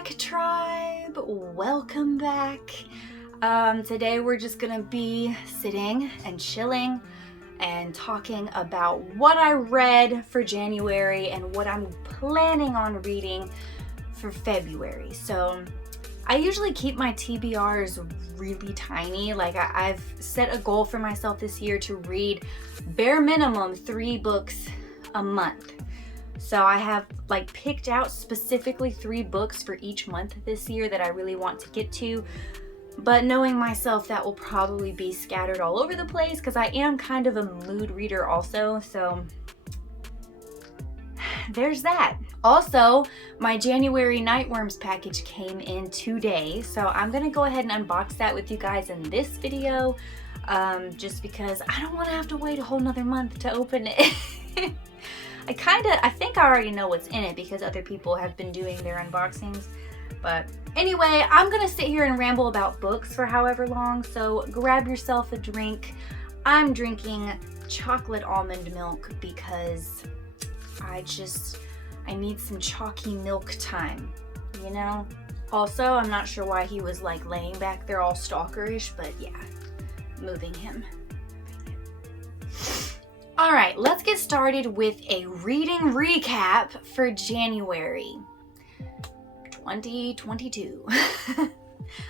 back, tribe. Welcome back. Today we're just gonna be sitting and chilling and talking about what I read for January and what I'm planning on reading for February. So I usually keep my TBRs really tiny. Like I've set a goal for myself this year to read bare minimum 3 books a month. So I have like picked out specifically 3 books for each month this year that I really want to get to. But knowing myself, that will probably be scattered all over the place because I am kind of a mood reader also. So there's that. Also, my January Nightworms package came in today. So I'm going to go ahead and unbox that with you guys in this video. Just because I don't want to have to wait a whole nother month to open it. I think I already know what's in it because other people have been doing their unboxings. But anyway, I'm gonna sit here and ramble about books for however long, so grab yourself a drink. I'm drinking chocolate almond milk because I need some chalky milk time, you know? Also, I'm not sure why he was like laying back there all stalkerish, but yeah, moving him. All right, let's get started with a reading recap for January 2022.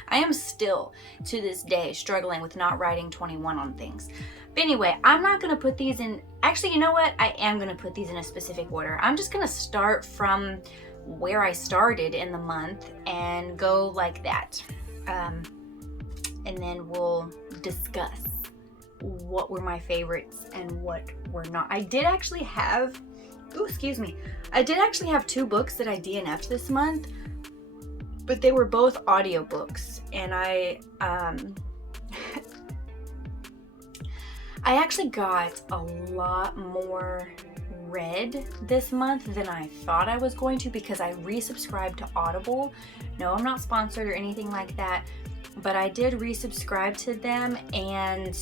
I am still, to this day, struggling with not writing 21 on things. But anyway, I'm not going to put these in... Actually, you know what? I am going to put these in a specific order. I'm just going to start from where I started in the month and go like that. And then we'll discuss what were my favorites and what were not. I did actually have 2 books that I DNF'd this month, but they were both audiobooks, and I actually got a lot more read this month than I thought I was going to because I resubscribed to Audible. No, I'm not sponsored or anything like that, but I did resubscribe to them, and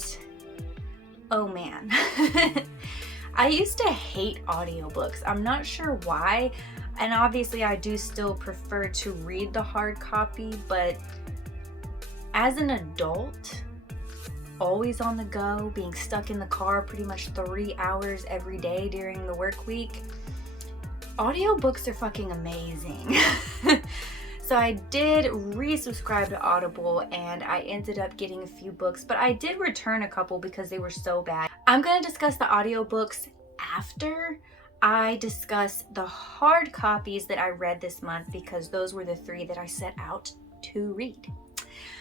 oh man. I used to hate audiobooks. I'm not sure why, and obviously I do still prefer to read the hard copy, but as an adult, always on the go, being stuck in the car pretty much 3 hours every day during the work week, audiobooks are fucking amazing. So I did resubscribe to Audible and I ended up getting a few books, but I did return a couple because they were so bad. I'm going to discuss the audiobooks after I discuss the hard copies that I read this month because those were the 3 that I set out to read.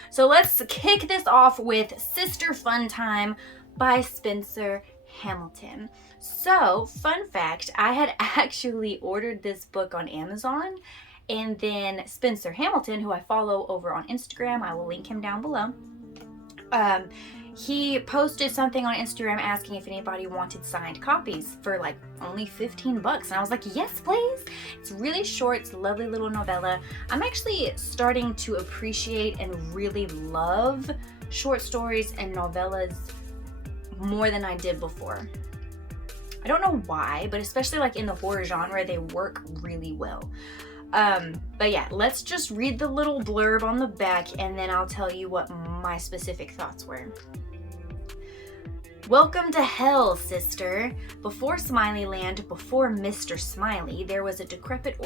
So let's kick this off with Sister Funtime by Spencer Hamilton. So, fun fact, I had actually ordered this book on Amazon, and then Spencer Hamilton, who I follow over on Instagram, I will link him down below. He posted something on Instagram asking if anybody wanted signed copies for like only 15 bucks. And I was like, yes, please. It's really short. It's a lovely little novella. I'm actually starting to appreciate and really love short stories and novellas more than I did before. I don't know why, but especially like in the horror genre, they work really well. But yeah, let's just read the little blurb on the back and then I'll tell you what my specific thoughts were. Welcome to hell, sister. Before Smileyland, before Mr. Smiley, there was a decrepit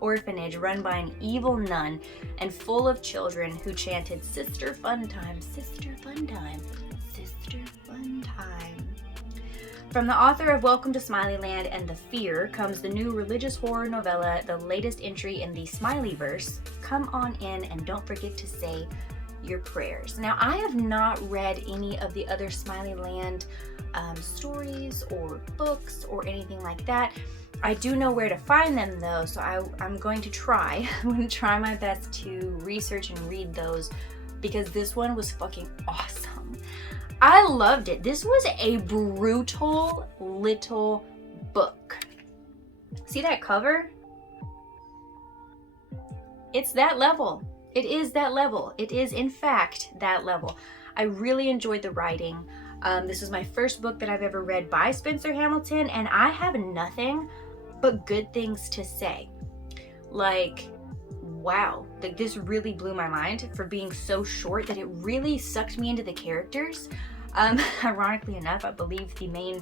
orphanage run by an evil nun and full of children who chanted Sister Funtime, Sister Funtime, Sister Funtime. From the author of Welcome to Smileyland and The Fear comes the new religious horror novella, the latest entry in the Smileyverse. Come on in and don't forget to say your prayers. Now, I have not read any of the other Smileyland stories or books or anything like that. I do know where to find them though, so I'm going to try. I'm going to try my best to research and read those because this one was fucking awesome. I loved it. This was a brutal little book. See that cover? It's that level. It is that level. It is, in fact, that level. I really enjoyed the writing. This was my first book that I've ever read by Spencer Hamilton, and I have nothing but good things to say. Like, wow, like this really blew my mind for being so short that it really sucked me into the characters. Ironically enough, I believe the main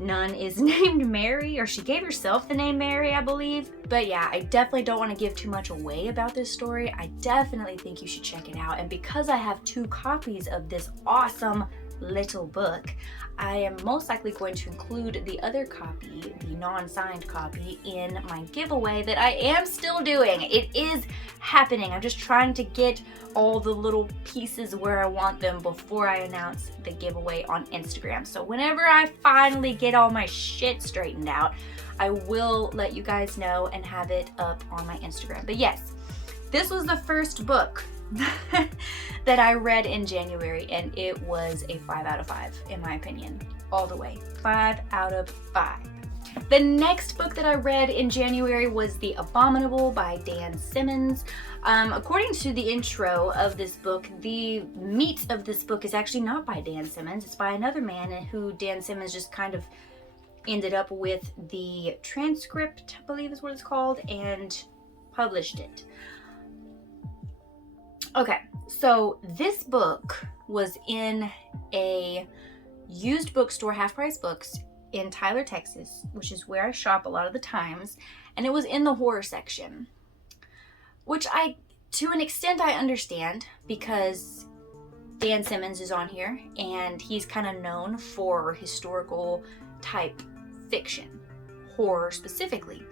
nun is named Mary, or she gave herself the name Mary, I believe. But yeah, I definitely don't want to give too much away about this story. I definitely think you should check it out. And because I have 2 copies of this awesome little book, I am most likely going to include the other copy, the non-signed copy, in my giveaway that I am still doing. It is happening. I'm just trying to get all the little pieces where I want them before I announce the giveaway on Instagram. So whenever I finally get all my shit straightened out, I will let you guys know and have it up on my Instagram. But yes, this was the first book that I read in January, and it was a 5 out of 5 in my opinion, all the way. 5 out of 5. The next book that I read in January was The Abominable by Dan Simmons. According to the intro of this book, the meat of this book is actually not by Dan Simmons. It's by another man who Dan Simmons just kind of ended up with the transcript, I believe is what it's called, and published it. Okay, so this book was in a used bookstore, Half Price Books, in Tyler, Texas, which is where I shop a lot of the times, and it was in the horror section, which to an extent I understand, because Dan Simmons is on here, and he's kind of known for historical type fiction, horror specifically.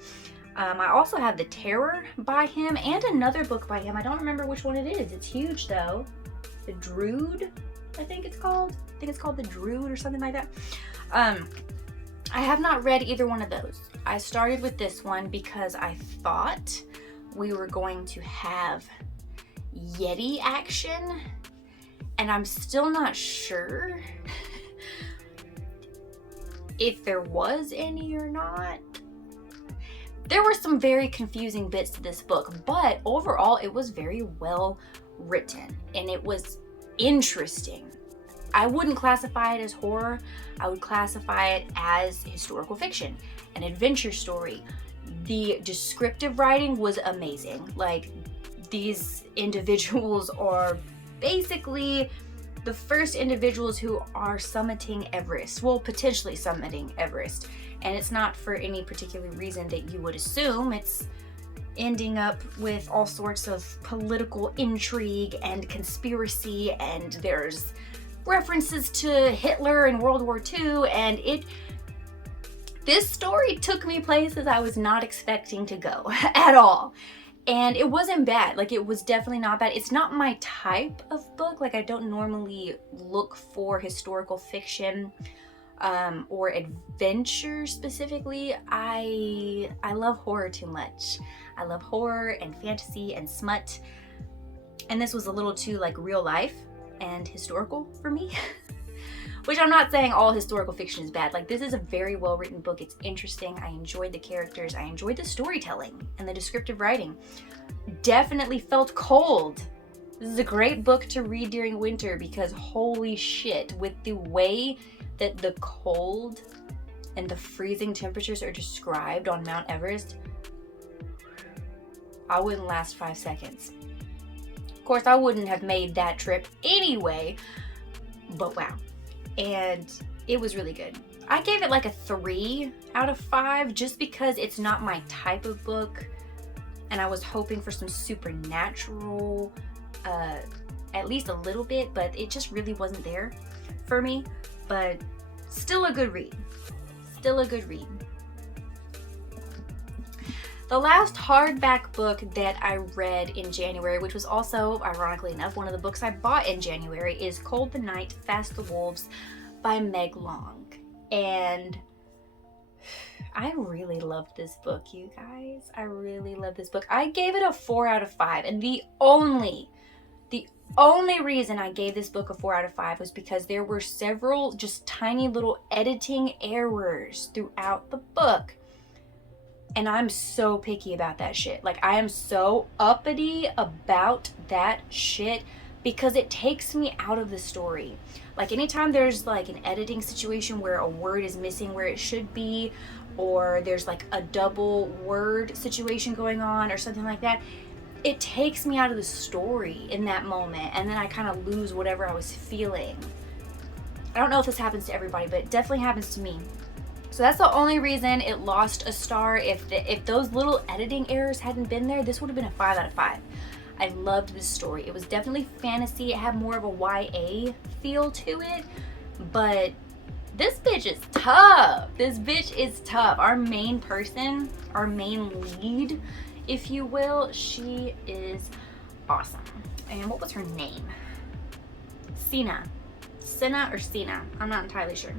I also have The Terror by him and another book by him. I don't remember which one it is. It's huge though. The Druid, I think it's called. I think it's called The Druid or something like that. I have not read either one of those. I started with this one because I thought we were going to have Yeti action, and I'm still not sure if there was any or not. There were some very confusing bits to this book, but overall it was very well written and it was interesting. I wouldn't classify it as horror. I would classify it as historical fiction, an adventure story. The descriptive writing was amazing. Like, these individuals are basically the first individuals who are summiting Everest. Well, potentially summiting Everest. And it's not for any particular reason that you would assume. It's ending up with all sorts of political intrigue and conspiracy, and there's references to Hitler and World War II, and this story took me places I was not expecting to go at all. And it wasn't bad. Like, it was definitely not bad. It's not my type of book. Like, I don't normally look for historical fiction or adventure specifically. I love horror too much. I love horror and fantasy and smut. And this was a little too like real life and historical for me. Which I'm not saying all historical fiction is bad. Like, this is a very well written book. It's interesting. I enjoyed the characters. I enjoyed the storytelling and the descriptive writing. Definitely felt cold. This is a great book to read during winter because holy shit, with the way that the cold and the freezing temperatures are described on Mount Everest, I wouldn't last 5 seconds. Of course, I wouldn't have made that trip anyway, but wow. And it was really good. I gave it like a 3 out of 5 just because it's not my type of book, and I was hoping for some supernatural, at least a little bit, but it just really wasn't there for me. But still a good read. Still a good read. The last hardback book that I read in January, which was also, ironically enough, one of the books I bought in January, is Cold the Night, Fast the Wolves by Meg Long. And I really loved this book, you guys. I really loved this book. I gave it a 4 out of 5. And the only reason I gave this book a 4 out of 5 was because there were several just tiny little editing errors throughout the book. And I'm so picky about that shit. Like, I am so uppity about that shit because it takes me out of the story. Like, anytime there's like an editing situation where a word is missing where it should be, or there's like a double word situation going on or something like that, it takes me out of the story in that moment, and then I kind of lose whatever I was feeling. I don't know if this happens to everybody, but it definitely happens to me. So that's the only reason it lost a star. If those little editing errors hadn't been there, this would have been a 5 out of 5. I loved this story. It was definitely fantasy. It had more of a YA feel to it, but this bitch is tough. This bitch is tough. Our main person, our main lead, if you will, she is awesome. And what was her name? Senna or Cena? I'm not entirely sure.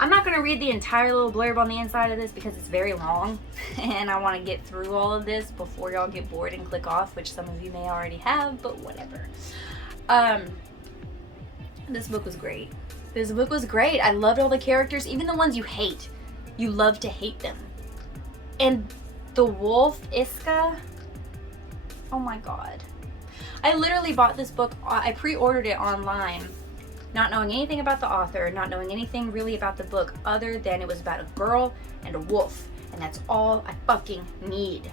I'm not going to read the entire little blurb on the inside of this because it's very long and I want to get through all of this before y'all get bored and click off, which some of you may already have, but whatever. This book was great. This book was great. I loved all the characters, even the ones you hate. You love to hate them. And the wolf, Iska, oh my god. I literally bought this book, I pre-ordered it online, not knowing anything about the author, not knowing anything really about the book other than it was about a girl and a wolf. And that's all I fucking need.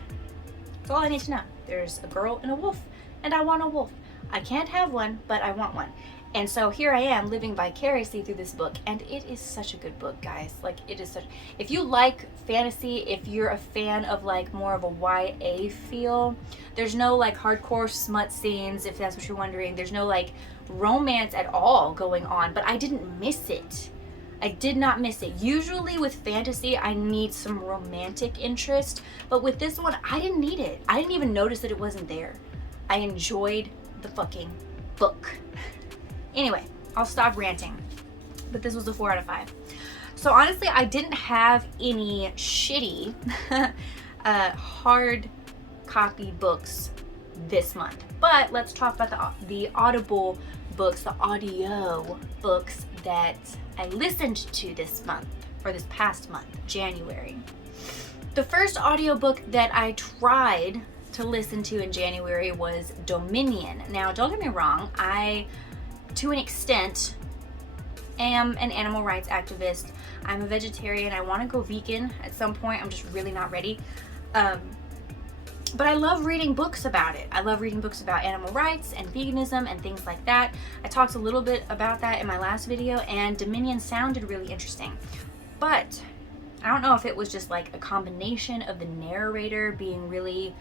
That's all I need to know. There's a girl and a wolf, and I want a wolf. I can't have one, but I want one. And so here I am living vicariously through this book, and it is such a good book, guys. Like, it is such, if you like fantasy, if you're a fan of like more of a YA feel, there's no like hardcore smut scenes, if that's what you're wondering. There's no like romance at all going on, but I didn't miss it. I did not miss it. Usually with fantasy, I need some romantic interest, but with this one, I didn't need it. I didn't even notice that it wasn't there. I enjoyed the fucking book. Anyway, I'll stop ranting, but this was a 4 out of 5. So honestly, I didn't have any shitty hard copy books this month, but let's talk about the Audible books, the audio books that I listened to this month, or this past month, January. The first audiobook that I tried to listen to in January was Dominion. Now, don't get me wrong, I, to an extent, am an animal rights activist. I'm a vegetarian. I want to go vegan at some point. I'm just really not ready. But I love reading books about it. I love reading books about animal rights and veganism and things like that. I talked a little bit about that in my last video, and Dominion sounded really interesting. But I don't know if it was just like a combination of the narrator being really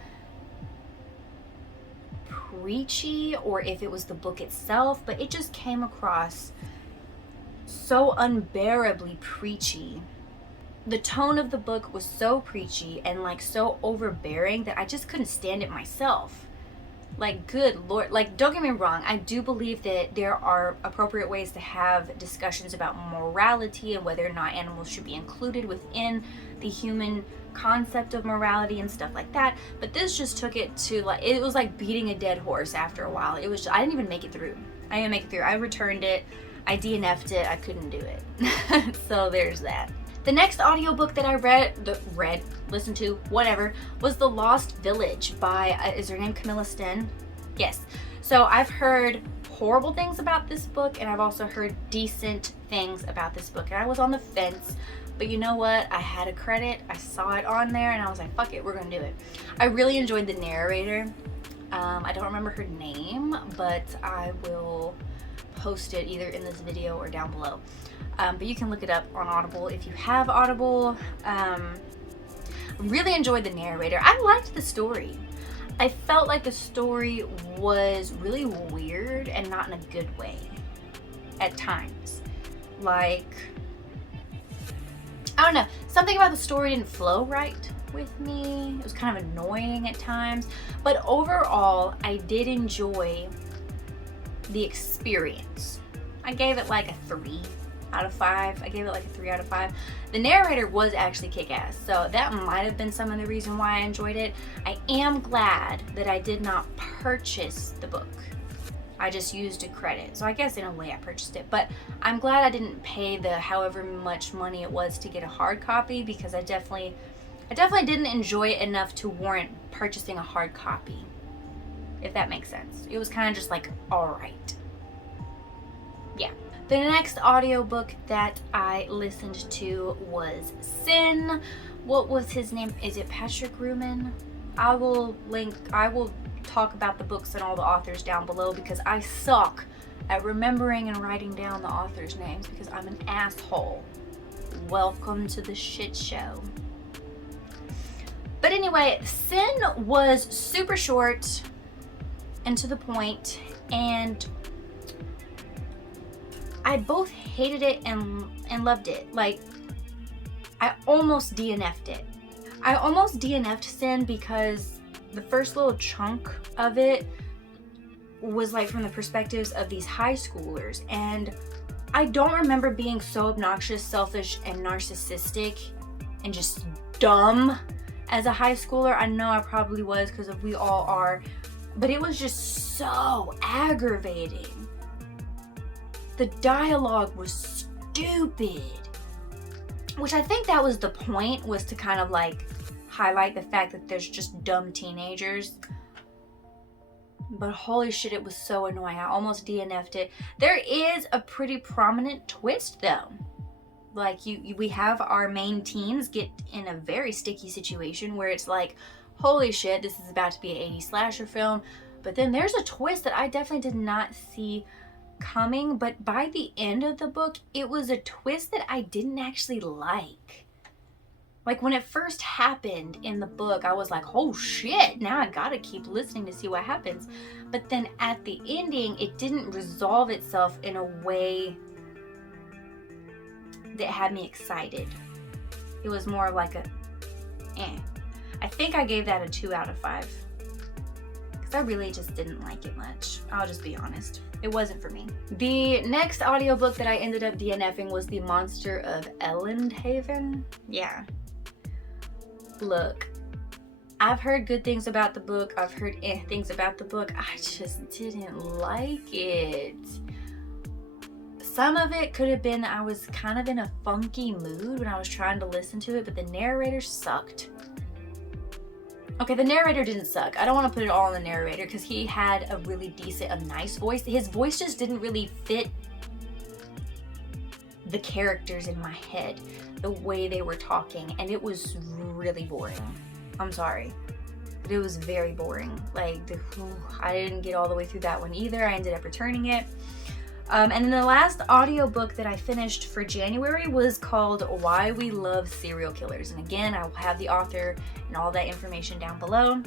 preachy or if it was the book itself, but it just came across so unbearably preachy. The tone of the book was so preachy and like so overbearing that I just couldn't stand it myself. Like, good Lord, like, don't get me wrong, I do believe that there are appropriate ways to have discussions about morality and whether or not animals should be included within the human concept of morality and stuff like that, but this just took it to like, it was like beating a dead horse after a while. It was just, I didn't even make it through. I returned it, I DNF'd it, I couldn't do it. So there's that. The next audiobook that I listened to, whatever, was The Lost Village by, is her name Camilla Sten? Yes. So I've heard horrible things about this book, and I've also heard decent things about this book, and I was on the fence, but you know what? I had a credit, I saw it on there, and I was like, fuck it, we're gonna do it. I really enjoyed the narrator. I don't remember her name, but I will post it either in this video or down below. But you can look it up on Audible if you have Audible. Really enjoyed the narrator. I liked the story. I felt like the story was really weird and not in a good way at times. Like, I don't know, something about the story didn't flow right with me. It was kind of annoying at times. But overall, I did enjoy the experience. I gave it like a 3 out of 5. I gave it like a 3 out of 5. The narrator was actually kick-ass, so that might have been some of the reason why I enjoyed it. I am glad that I did not purchase the book. I just used a credit, so I guess in a way I purchased it, but I'm glad I didn't pay the however much money it was to get a hard copy, because I definitely didn't enjoy it enough to warrant purchasing a hard copy, if that makes sense. It was kind of just like, all right. Yeah. The next audiobook that I listened to was Sten. What was his name? Is it Patrick Reuman? I will talk about the books and all the authors down below because I suck at remembering and writing down the authors' names because I'm an asshole. Welcome to the shit show. But anyway, Sten was super short and to the point, and I both hated it and loved it. Like, I almost DNF'd it. I almost DNF'd Sten because the first little chunk of it was like from the perspectives of these high schoolers, and I don't remember being so obnoxious, selfish, and narcissistic and just dumb as a high schooler. I know I probably was because we all are, but it was just so aggravating. The dialogue was stupid, which I think that was the point, was to kind of like highlight the fact that there's just dumb teenagers. But holy shit, it was so annoying. I almost DNF'd it. There is a pretty prominent twist though. Like we have our main teens get in a very sticky situation where it's like, holy shit, this is about to be an 80s slasher film. But then there's a twist that I definitely did not see coming. But by the end of the book, it was a twist that I didn't actually like. Like when it first happened in the book, I was like, oh shit, now I gotta keep listening to see what happens. But then at the ending, it didn't resolve itself in a way that had me excited. It was more like a I think I gave that a 2 out of 5. Because I really just didn't like it much. I'll just be honest. It wasn't for me. The next audiobook that I ended up DNFing was The Monster of Elendhaven. Yeah. Look, I've heard good things about the book. I've heard things about the book. I just didn't like it. Some of it could have been I was kind of in a funky mood when I was trying to listen to it, but the narrator sucked. Okay, the narrator didn't suck. I don't want to put it all on the narrator because he had a really decent, a nice voice. His voice just didn't really fit the characters in my head, the way they were talking, and it was really boring. I'm sorry, but it was very boring. Like, I didn't get all the way through that one either. I ended up returning it. And then the last audiobook that I finished for January was called Why We Love Serial Killers. And again, I will have the author and all that information down below.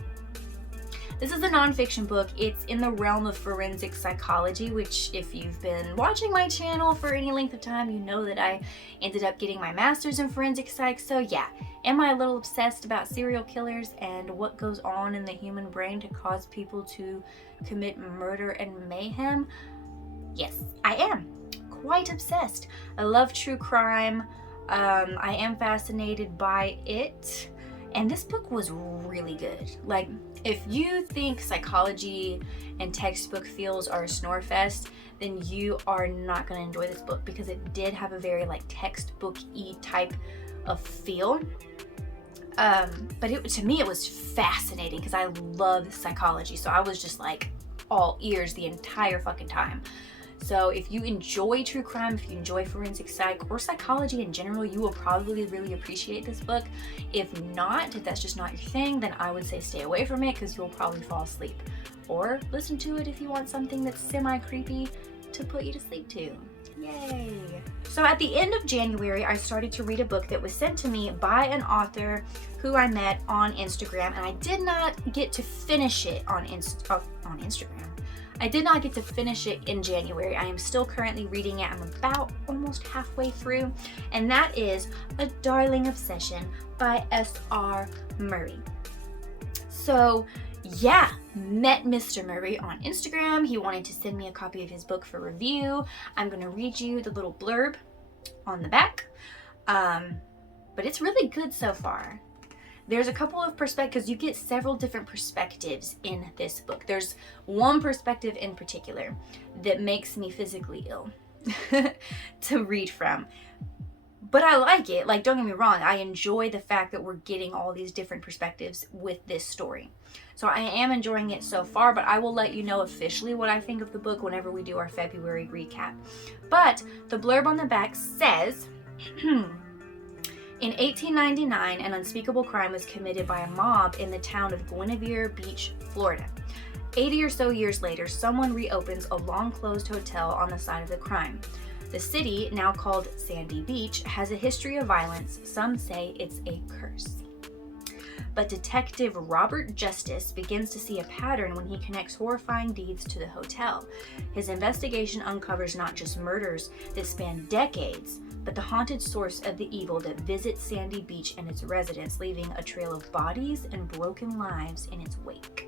This is a nonfiction book. It's in the realm of forensic psychology, which if you've been watching my channel for any length of time, you know that I ended up getting my master's in forensic psych. So yeah, am I a little obsessed about serial killers and what goes on in the human brain to cause people to commit murder and mayhem? Yes, I am quite obsessed. I love true crime. I am fascinated by it. And this book was really good. Like, if you think psychology and textbook feels are a snore fest, then you are not going to enjoy this book because it did have a very like textbook-y type of feel. But to me, it was fascinating because I love psychology. So I was just like all ears the entire fucking time. So if you enjoy true crime, if you enjoy forensic psych or psychology in general, you will probably really appreciate this book. If not, if that's just not your thing, then I would say stay away from it because you'll probably fall asleep. Or listen to it if you want something that's semi-creepy to put you to sleep to. Yay! So at the end of January, I started to read a book that was sent to me by an author who I met on Instagram, and I did not get to finish it on Instagram. I did not get to finish it in January. I am still currently reading it. I'm about almost halfway through, and that is A Darling Obsession by S.R. Murray. So yeah, met Mr. Murray on Instagram. He wanted to send me a copy of his book for review. I'm going to read you the little blurb on the back, but it's really good so far. There's a couple of perspectives. You get several different perspectives in this book. There's one perspective in particular that makes me physically ill to read from. But I like it. Like, don't get me wrong. I enjoy the fact that we're getting all these different perspectives with this story. So I am enjoying it so far, but I will let you know officially what I think of the book whenever we do our February recap. But the blurb on the back says, in 1899, an unspeakable crime was committed by a mob in the town of Guinevere Beach, Florida. 80 or so years later, someone reopens a long-closed hotel on the site of the crime. The city, now called Sandy Beach, has a history of violence. Some say it's a curse. But Detective Robert Justice begins to see a pattern when he connects horrifying deeds to the hotel. His investigation uncovers not just murders that span decades, but the haunted source of the evil that visits Sandy Beach and its residents, leaving a trail of bodies and broken lives in its wake.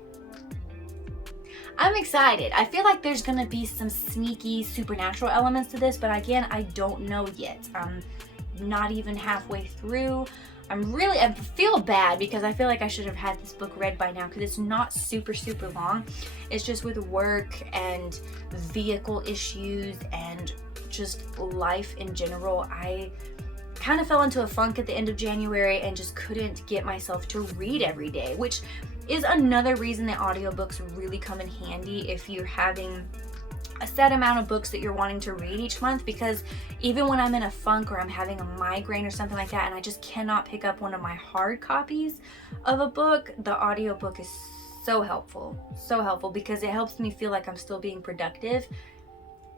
I'm excited. I feel like there's gonna be some sneaky supernatural elements to this, but again, I don't know yet. I'm not even halfway through. I feel bad because I feel like I should have had this book read by now because it's not super long. It's just with work and vehicle issues and just life in general. I kind of fell into a funk at the end of January and just couldn't get myself to read every day, which is another reason that audiobooks really come in handy if you're having a set amount of books that you're wanting to read each month, because even when I'm in a funk or I'm having a migraine or something like that and I just cannot pick up one of my hard copies of a book, the audiobook is so helpful because it helps me feel like I'm still being productive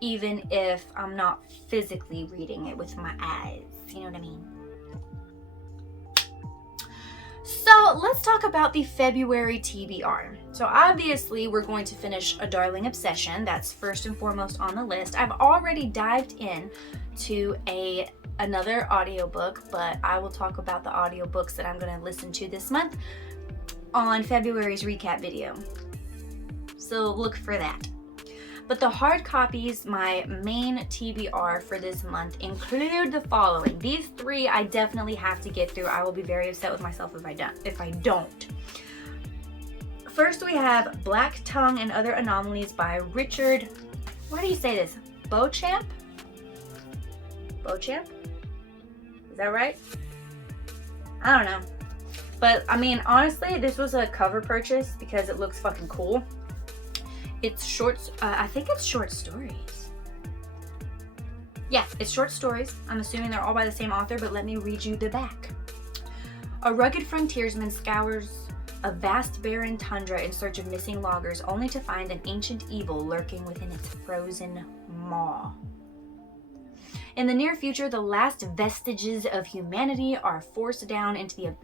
even if I'm not physically reading it with my eyes, you know what I mean? So let's talk about the February TBR. So obviously we're going to finish A Darling Obsession. That's first and foremost on the list. I've already dived in to another audiobook, but I will talk about the audiobooks that I'm going to listen to this month on February's recap video. So look for that. But the hard copies, my main TBR for this month, include the following. These three I definitely have to get through. I will be very upset with myself if I don't. First we have Black Tongue and Other Anomalies by Richard, why do you say this? Beauchamp? Beauchamp? Is that right? I don't know. But I mean, honestly, this was a cover purchase because it looks fucking cool. It's short, I think it's short stories. Yeah, it's short stories. I'm assuming they're all by the same author, but let me read you the back. A rugged frontiersman scours a vast barren tundra in search of missing loggers, only to find an ancient evil lurking within its frozen maw. In the near future, the last vestiges of humanity are forced down into the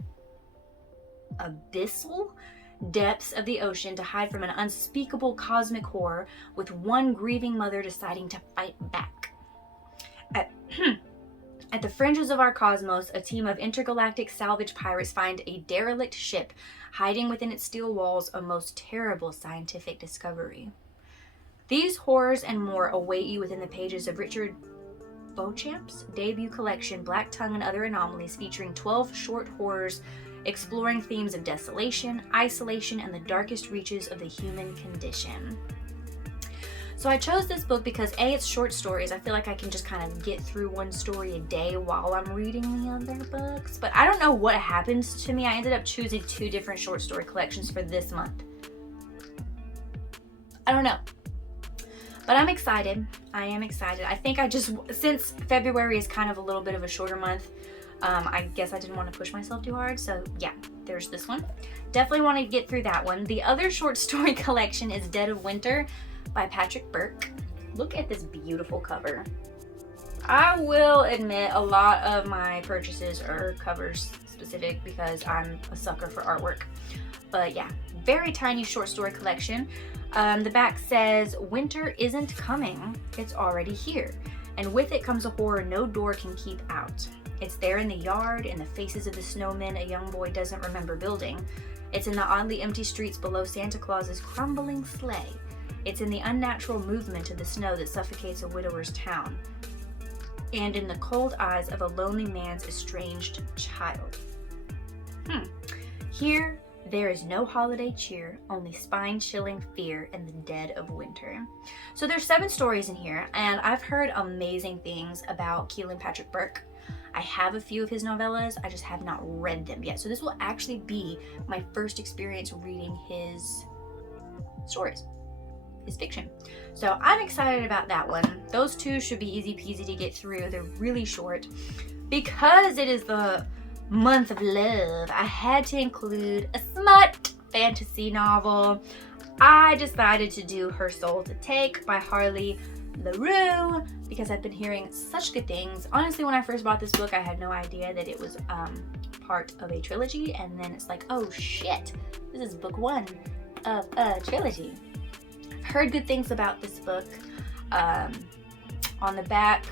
abyssal depths of the ocean to hide from an unspeakable cosmic horror, with one grieving mother deciding to fight back. At the fringes of our cosmos, a team of intergalactic salvage pirates find a derelict ship hiding within its steel walls, a most terrible scientific discovery. These horrors and more await you within the pages of Richard Beauchamp's debut collection, Black Tongue and Other Anomalies, featuring 12 short horrors exploring themes of desolation, isolation, and the darkest reaches of the human condition. So I chose this book because A, it's short stories. I feel like I can just kind of get through one story a day while I'm reading the other books. But I don't know what happened to me. I ended up choosing 2 different short story collections for this month. I don't know. But I'm excited. I am excited. I think since February is kind of a little bit of a shorter month, I guess I didn't want to push myself too hard, so yeah, there's this one. Definitely want to get through that one. The other short story collection is Dead of Winter by Patrick Burke. Look at this beautiful cover. I will admit a lot of my purchases are covers specific because I'm a sucker for artwork. But yeah, very tiny short story collection. The back says, "Winter isn't coming, it's already here. And with it comes a horror no door can keep out. It's there in the yard, in the faces of the snowmen a young boy doesn't remember building. It's in the oddly empty streets below Santa Claus's crumbling sleigh. It's in the unnatural movement of the snow that suffocates a widower's town. And in the cold eyes of a lonely man's estranged child. Here, there is no holiday cheer, only spine-chilling fear in the dead of winter." So there's 7 stories in here, and I've heard amazing things about Kealan Patrick Burke. I have a few of his novellas, I just have not read them yet. So this will actually be my first experience reading his stories, his fiction. So I'm excited about that one. Those two should be easy peasy to get through. They're really short. Because it is the month of love, I had to include a smut fantasy novel. I decided to do Her Soul to Take by Harley, LaRoux, because I've been hearing such good things. Honestly, when I first bought this book, I had no idea that it was part of a trilogy, and then it's like, oh shit, this is book one of a trilogy. I've heard good things about this book. On the back,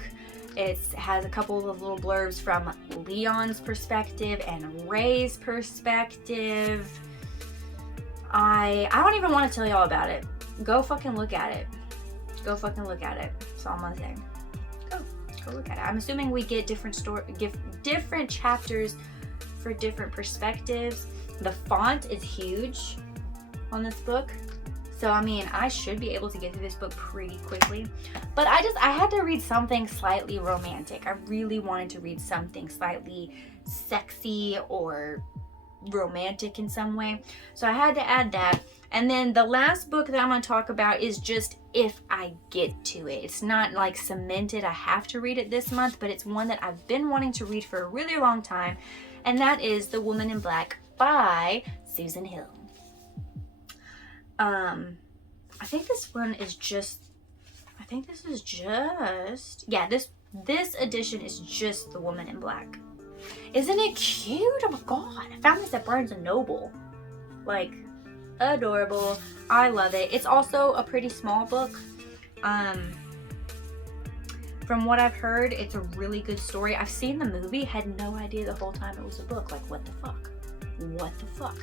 it has a couple of little blurbs from Leon's perspective and Ray's perspective. I don't even want to tell y'all about it. Go fucking look at it. Go fucking look at it. That's all I'm gonna say. Go look at it. I'm assuming we get different chapters for different perspectives. The font is huge on this book. So, I mean, I should be able to get through this book pretty quickly. But I had to read something slightly romantic. I really wanted to read something slightly sexy or romantic in some way. So I had to add that. And then the last book that I'm going to talk about is just if I get to it. It's not like cemented, I have to read it this month, but it's one that I've been wanting to read for a really long time. And that is The Woman in Black by Susan Hill. I think this one is just, yeah, this edition is just The Woman in Black. Isn't it cute? Oh my god, I found this at Barnes & Noble. Like, adorable. I love it. It's also a pretty small book. From what I've heard, it's a really good story. I've seen the movie, had no idea the whole time it was a book. Like, what the fuck? What the fuck?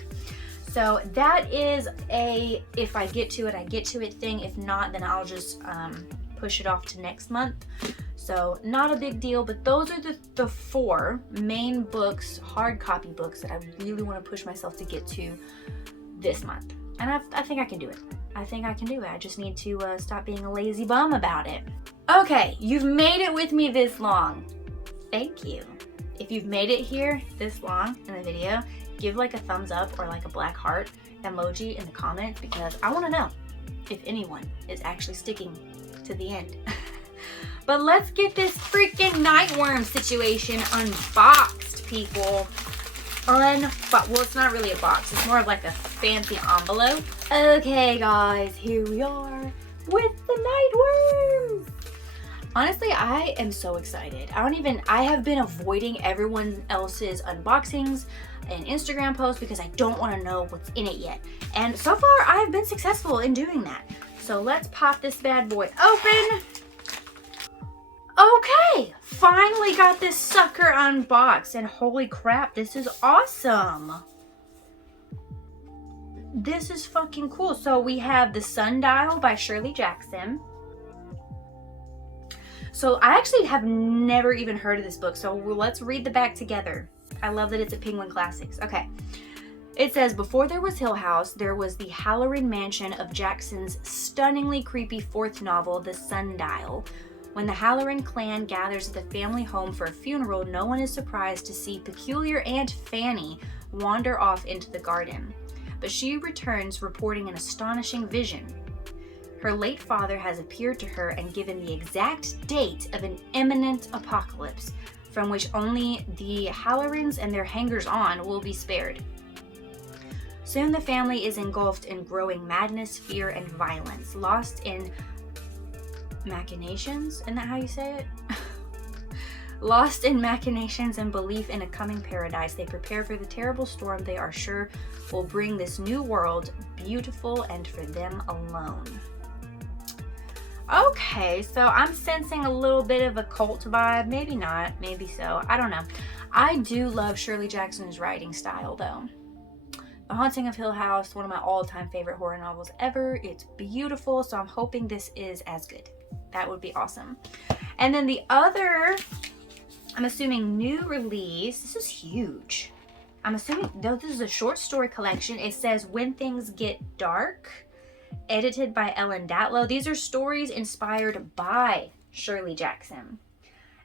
So that is a if I get to it, I get to it thing. If not, then I'll just push it off to next month. So not a big deal, but those are the 4 main books, hard copy books that I really want to push myself to get to this month. And I think I can do it. I think I can do it. I just need to stop being a lazy bum about it. Okay, you've made it with me this long. Thank you. If you've made it here this long in the video, give like a thumbs up or like a black heart emoji in the comments, because I want to know if anyone is actually sticking to the end. But let's get this freaking Nightworm situation unboxed, people. Well, it's not really a box. It's more of like a fancy envelope. Okay, guys, here we are with the Nightworms. Honestly, I am so excited. I have been avoiding everyone else's unboxings and Instagram posts because I don't want to know what's in it yet. And so far, I have been successful in doing that. So let's pop this bad boy open. Okay, finally got this sucker unboxed, and holy crap, this is awesome. This is fucking cool. So we have The Sundial by Shirley Jackson. So I actually have never even heard of this book, so let's read the back together. I love that it's at Penguin Classics. Okay. It says, before there was Hill House, there was the Halloran mansion of Jackson's stunningly creepy 4th novel, The Sundial. When the Halloran clan gathers at the family home for a funeral, no one is surprised to see peculiar Aunt Fanny wander off into the garden. But she returns reporting an astonishing vision. Her late father has appeared to her and given the exact date of an imminent apocalypse, from which only the Hallorans and their hangers-on will be spared. Soon the family is engulfed in growing madness, fear, and violence, lost in machinations? Isn't that how you say it? Lost in machinations and belief in a coming paradise, they prepare for the terrible storm they are sure will bring this new world, beautiful and for them alone. Okay, so I'm sensing a little bit of a cult vibe. Maybe not, maybe so. I don't know. I do love Shirley Jackson's writing style, though. The Haunting of Hill House, one of my all-time favorite horror novels ever. It's beautiful, so I'm hoping this is as good. That would be awesome. And then the other, I'm assuming new release, this is huge. I'm assuming, though, this is a short story collection. It says When Things Get Dark, edited by Ellen Datlow. These are stories inspired by Shirley Jackson.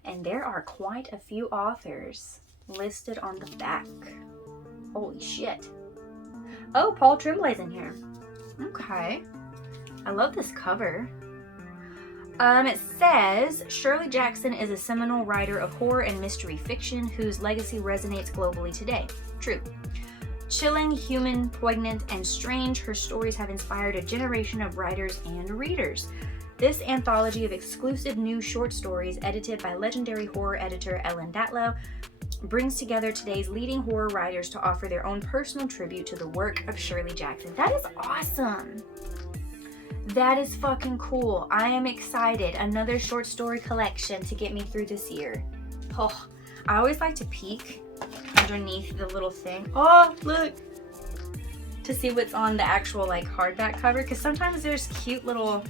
And there are quite a few authors listed on the back. Holy shit. Oh, Paul Tremblay's in here. Okay. I love this cover. It says, Shirley Jackson is a seminal writer of horror and mystery fiction whose legacy resonates globally today. True. Chilling, human, poignant, and strange, her stories have inspired a generation of writers and readers. This anthology of exclusive new short stories, edited by legendary horror editor Ellen Datlow, brings together today's leading horror writers to offer their own personal tribute to the work of Shirley Jackson. That is awesome. That is fucking cool. I am excited. Another short story collection to get me through this year. Oh, I always like to peek underneath the little thing. Oh, look. To see what's on the actual like hardback cover, because sometimes there's cute little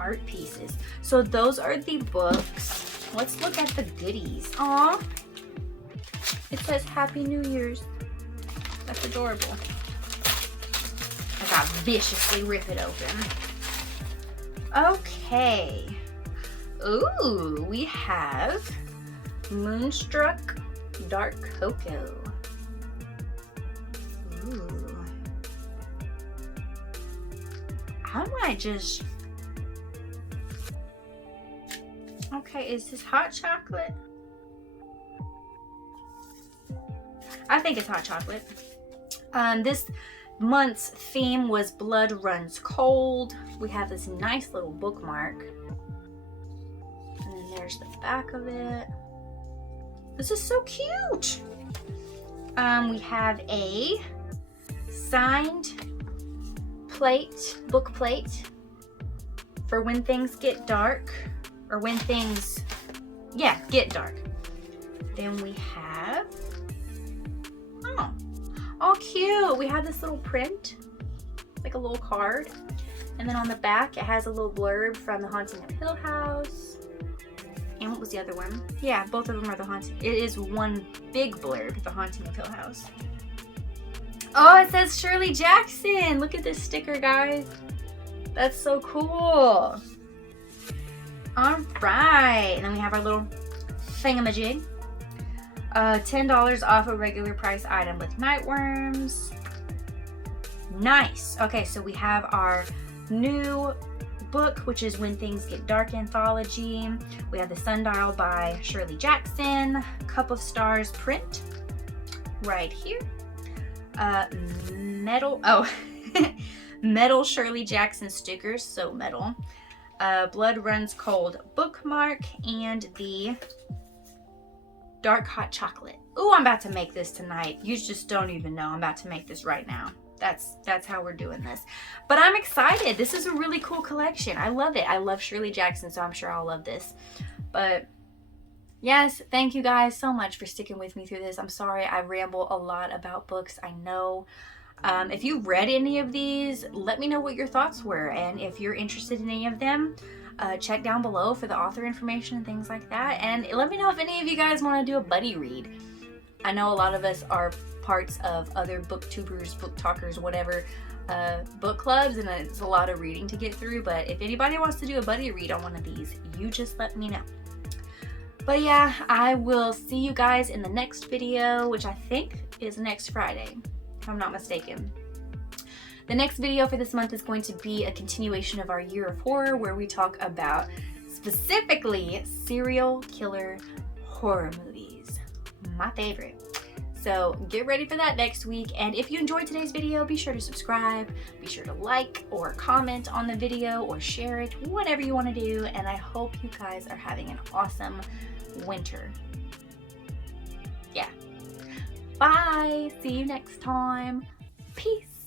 art pieces. So those are the books. Let's look at the goodies. Aw. It says Happy New Year's. That's adorable. I gotta viciously rip it open. Okay. Ooh, we have Moonstruck Dark Cocoa. Ooh. I might just... Okay, is this hot chocolate? I think it's hot chocolate. This month's theme was Blood Runs Cold. We have this nice little bookmark. And then there's the back of it. This is so cute. We have a signed plate, book plate, for when things get dark, or when things, yeah, get dark. Then we have, oh cute. We have this little print, like a little card. And then on the back, it has a little blurb from The Haunting of Hill House. And what was the other one? Yeah, both of them are The Haunting. It is one big blurb, The Haunting of Hill House. Oh, it says Shirley Jackson. Look at this sticker, guys. That's so cool. All right. And then we have our little thingamajig. $10 off a regular price item with Nightworms. Nice. Okay, so we have our new book, which is When Things Get Dark anthology. We have the Sundial by Shirley Jackson, Cup of Stars print right here. Metal metal Shirley Jackson stickers, so metal. Blood Runs Cold bookmark, and the dark hot chocolate. Ooh, I'm about to make this tonight. You just don't even know. I'm about to make this right now. That's how we're doing this. But I'm excited. This is a really cool collection. I love it. I love Shirley Jackson, so I'm sure I'll love this. But yes, thank you guys so much for sticking with me through this. I'm sorry I ramble a lot about books, I know. If you've read any of these, let me know what your thoughts were. And if you're interested in any of them, check down below for the author information and things like that. And let me know if any of you guys want to do a buddy read. I know a lot of us are parts of other booktubers, book talkers, whatever, book clubs, and it's a lot of reading to get through. But if anybody wants to do a buddy read on one of these, you just let me know. But yeah, I will see you guys in the next video, which I think is next Friday, if I'm not mistaken. The next video for this month is going to be a continuation of our Year of Horror, where we talk about specifically serial killer horror movies. My favorite. So get ready for that next week. And if you enjoyed today's video, be sure to subscribe, be sure to like or comment on the video or share it, whatever you want to do. And I hope you guys are having an awesome winter. Yeah. Bye. See you next time. Peace.